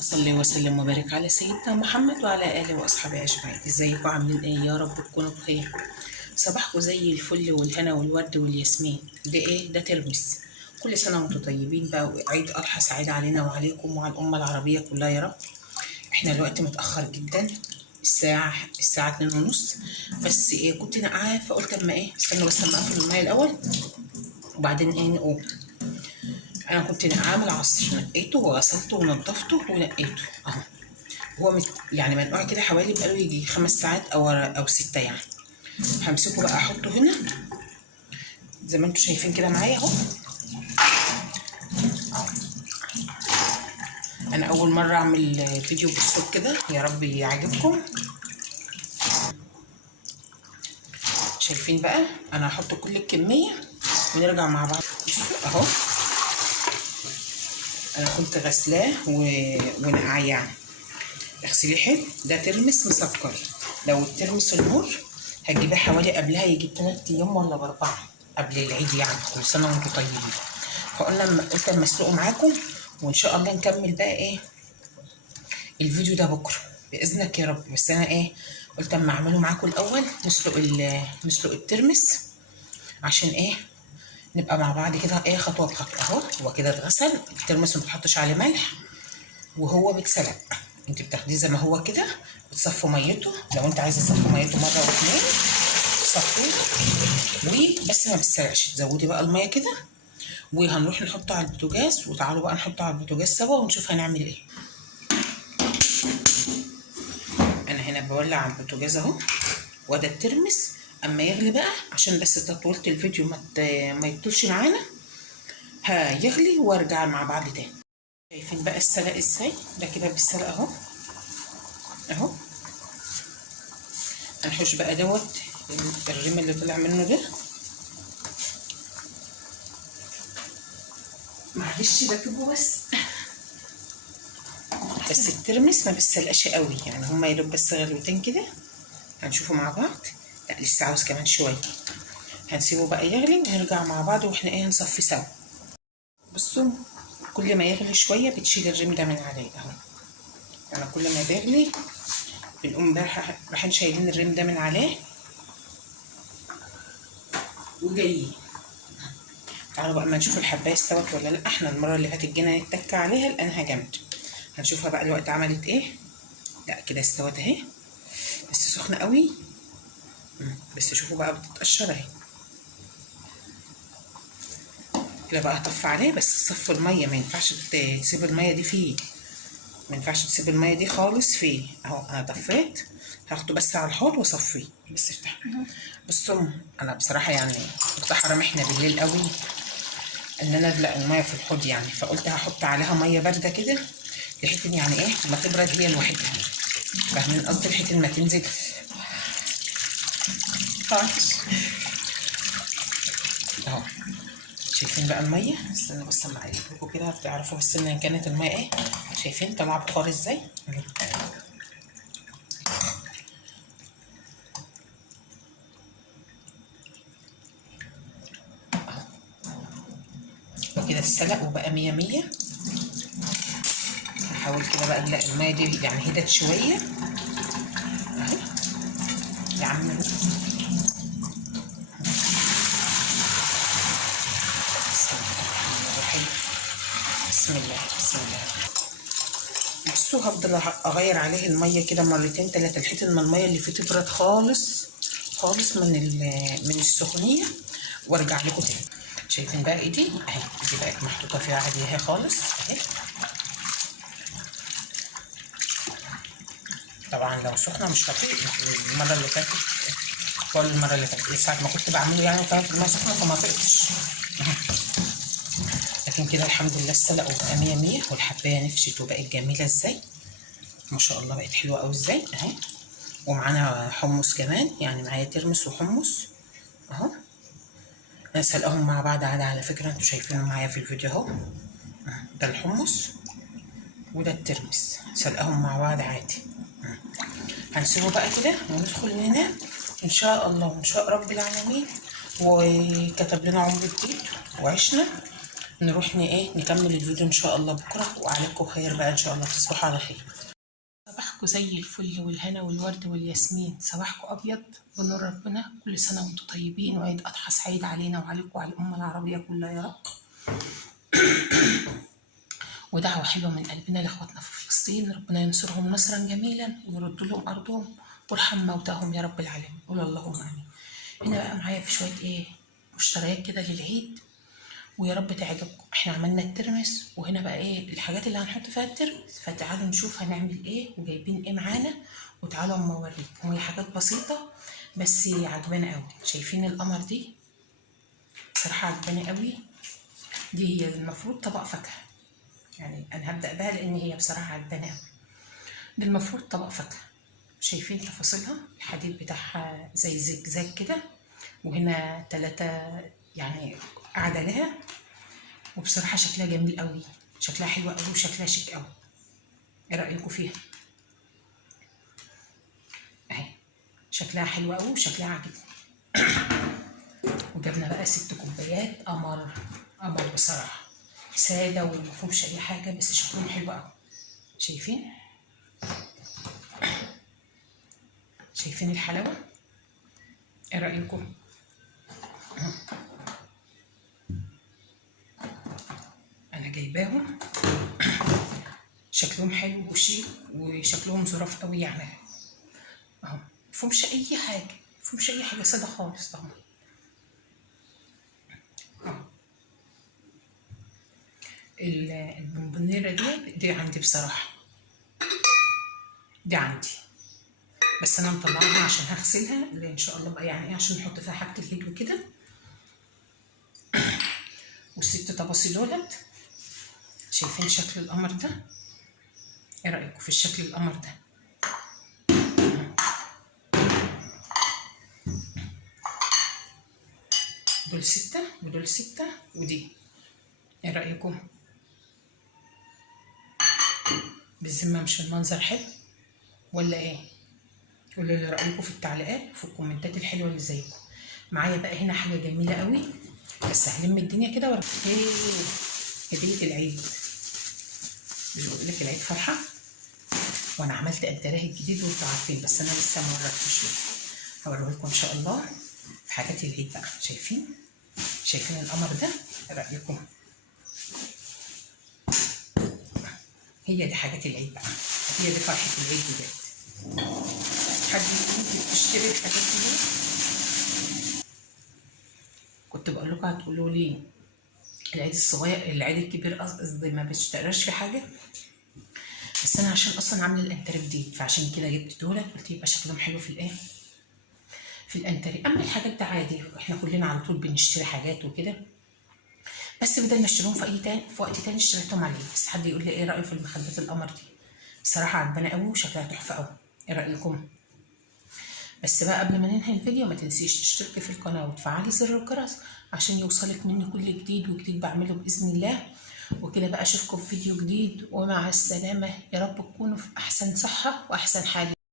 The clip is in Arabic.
وصلي وسلم وبارك على سيدنا محمد وعلى آله وأصحابه أجمعين. ازيكم عاملين ايه؟ يا رب تكونوا بخير. صباحكم زي الفل والهنا والورد والياسمين. ده ايه؟ ده ترمس. كل سنة وانتم طيبين بقى، وعيد أضحى سعيد علينا وعليكم وعلى الأمة العربية كلها يا رب. احنا الوقت متأخر جدا، الساعة 2:30، بس ايه كنت نقعاه فقلت اما ايه استنوا بس اما اقفل المية الأول وبعدين ايه نقوم. انا كنت نقعاه من العصر، نقيته وغسلته ونضفته ونقيته اهو. هو يعني منقوع كده حوالي بقاله يجي 5 ساعات او 6 يعني. همسكه بقى احطه هنا زي ما انتم شايفين كده معايا اهو. انا اول مره اعمل فيديو بالصوت كده، يا رب يعجبكم. شايفين بقى انا هحط كل الكميه ونرجع مع بعض. اهو انا كنت غسلاه ونقعاه يعني. اغسليه حلو. ده ترمس مسكر. لو الترمس النور هتجيبيه حوالي قبلها يجي 3 ايام ولا ب4 قبل العيد يعني. كل سنه وانتم طيبين. قلت اما اسلقه معاكم، وان شاء الله نكمل بقى ايه الفيديو ده بكره باذنك يا رب. بس انا ايه قلت اما اعمله معاكم الاول، نسلق الترمس عشان ايه نبقى مع بعض كده ايه خطوه بخطوه. اهو هو كده اتغسل الترمس، ما تحطش عليه ملح وهو بيتسلق. انت بتاخديه زي ما هو كده، بتصفوا ميته. لو انت عايزه تصفي ميته مره واتنين صفيه، وبس ما بتسرقش تزودي بقى الميه كده. وهنروح نحطه على البوتاجاز، وتعالوا بقى نحطه على البوتاجاز سوا ونشوف هنعمل ايه. انا هنا بولع على البوتاجاز اهو، وده الترمس اما يغلي بقى، عشان بس تطولت الفيديو ما يطولش معانا. هيغلي وارجع مع بعض تاني. شايفين بقى السلق ازاي؟ ده كده بالسلق اهو. اهو هنحوش بقى دوت الريم اللي طلع منه ده. معلش بكبه بس الترمس ما بيسلقش قوي يعني، هما يدوب بس غلوتين كده. هنشوفه مع بعض. لا لسه عاوز كمان شويه. هنسيبه بقى يغلي ونرجع مع بعض، واحنا ايه نصفي سوا. بصوا كل ما يغلي شويه بتشيل الريم ده من عليه اهو. انا كل ما بيغلي بنقوم رايحين شايلين الريم ده من عليه وجايين. تعالوا بقى اما نشوف الحبايه استوت ولا لا. احنا المره اللي فاتت جينا نتك عليها لقيناها جامده. هنشوفها بقى الوقت عملت ايه. لا كده استوت اهي، بس سخنه قوي. بس شوفوا بقى بتتقشر اهي كده. بقى هطفي عليه، بس تصفي الميه، ما ينفعش تسيب الميه دي فيه. ما ينفعش تسيب الميه دي خالص فيه. اهو انا طفيت، هاخده بس على الحوض واصفيه. بس افتح. بصوا انا بصراحه يعني قلت حرام احنا بالليل قوي ان انا ادلق الميه في الحوض يعني، فقلت هحط عليها ميه بارده كده بحيث ان يعني ايه ما تبرد هي لوحدها. فاهمين قصدي؟ بحيث ان ما تنزل خالص. اهو شايفين بقى الميه. استنى بس اما اقلب لكم كده هتعرفوا بس ان كانت الميه ايه. شايفين طلع بخار ازاي. وكده السلق وبقى 100 100. هحاول كده بقى ادلق الميه دي يعني هدت شويه اهي يا عم. بسم الله بسم الله. بصوا هفضل اغير عليه الميه كده مرتين 3 لحد ما الميه اللي فيه تبرد خالص خالص من السخونيه، وارجع لكم تاني. شايفين بقى ايدي اهي، ايدي بقت محطوطه فيها عادي اهي خالص اهي. طبعا لو سخنه مش هطيق. المره اللي فاتت بقول المره اللي فاتت ساعه ما كنت بعمله يعني وكانت الميه سخنه فما طقتش. لكن كده الحمد لله السلق وبقى 100 100، والحبايه نفشت وبقت جميله ازاي ما شاء الله. بقت حلوه قوي ازاي اهي. ومعانا حمص كمان يعني، معايا ترمس وحمص اهو. انا سلقهم مع بعض عادي على فكره، انتوا شايفينهم معايا في الفيديو اهو. ده الحمص وده الترمس، سلقهم مع بعض عادي. هنسيبه بقى كده وندخل ننام ان شاء الله، وان شاء رب العالمين وكتب لنا عمر جديد وعشنا نروح نكمل الفيديو ان شاء الله بكره، وعليكم خير بقى ان شاء الله، تصبحوا على خير. صباحكم زي الفل والهنا والورد والياسمين، صباحكم ابيض بنور ربنا. كل سنه وانتم طيبين، وعيد اضحى سعيد علينا وعليكم وعلى الامه العربيه كلها يا رب. ودعوه حلوه من قلبنا لاخواتنا في فلسطين، ربنا ينصرهم نصرا جميلا ويرد لهم ارضهم وارحم موتاهم يا رب العالمين، قول اللهم امين. هنا بقى معايا في شويه مشتريات كده للعيد، ويا رب تعجبكم. احنا عملنا الترمس، وهنا بقى الحاجات اللي هنحط فيها الترمس، فتعالوا نشوف هنعمل ايه وجايبين ايه معانا، وتعالوا اما اوريكم. هي حاجات بسيطه بس عجبانه قوي. شايفين القمر دي؟ بصراحه عجباني قوي. دي هي المفروض طبق فاكهه، يعني انا هبدا بها لان هي بصراحه عجباني قوي. دي المفروض طبق فاكهه. شايفين تفاصيلها؟ الحديد بتاعها زي زجزاج كده، وهنا 3 يعني قاعده لها، وبصراحه شكلها جميل قوي، شكلها حلو قوي وشكلها شيك قوي. ايه رايكم فيها؟ اهي شكلها حلو قوي وشكلها عاجبني. وجبنا بقى 6 كوبايات قمر قمر، بصراحه ساده ومفهومش اي حاجه، بس شكلهم حلو قوي. شايفين الحلاوه؟ ايه رايكم؟ انا جايباهم شكلهم حلو وشيك وشكلهم ظراف قوي، يعني اهو مفهومش اي حاجه، ساده خالص طبعا. البونبونيره دي عندي بصراحه، دي عندي، بس انا مطلعها عشان هغسلها ان شاء الله بقى، يعني عشان نحط فيها حاجه الهيد وكده. والست تباصي دولت. شايفين شكل القمر ده؟ ايه رايكم في الشكل القمر ده؟ دول 6 ودول 6 ودي. ايه رايكم؟ بالذمه مش المنظر حلو ولا ايه؟ قولوا لي رايكم في التعليقات وفي الكومنتات الحلوه اللي زيكم. معايا بقى هنا حاجه جميله قوي، بس هلم الدنيا كده هديه العيد. مش بقول لك العيد فرحه، وانا عملت الدراهم الجديد وانتوا عارفين، بس انا لسه ما وريتكمش. هوريه لكم ان شاء الله في حاجات العيد بقى. شايفين القمر ده؟ ايه رايكم؟ هي دي حاجات العيد بقى، هي دي فرحه العيد بجد. حد ممكن تشتري الحاجات دي؟ كنت بقول لكم هتقولوا لي العيد الصغير، العيد الكبير قصدي ما بتشتريش في حاجه، بس انا عشان اصلا عامله الانتري جديد، فعشان كده جبت دولت، قلت يبقى شكلهم حلو في الانتري. اما الحاجات ده عادي، احنا كلنا على طول بنشتري حاجات وكده، بس بدل ما اشتريهم في وقت تاني اشتريتهم عليه. بس حد يقول لي ايه رايه في المخدات القمر دي؟ بصراحه عجبانه قوي وشكلها تحفه قوي. ايه رايكم؟ بس بقى قبل ما ننهي الفيديو ما تنسيش تشتركي في القناه وتفعلي زر الجرس عشان يوصلك مني كل جديد وجديد بعمله باذن الله. وكده بقى اشوفكم في فيديو جديد، ومع السلامه، يا رب تكونوا في احسن صحه واحسن حال.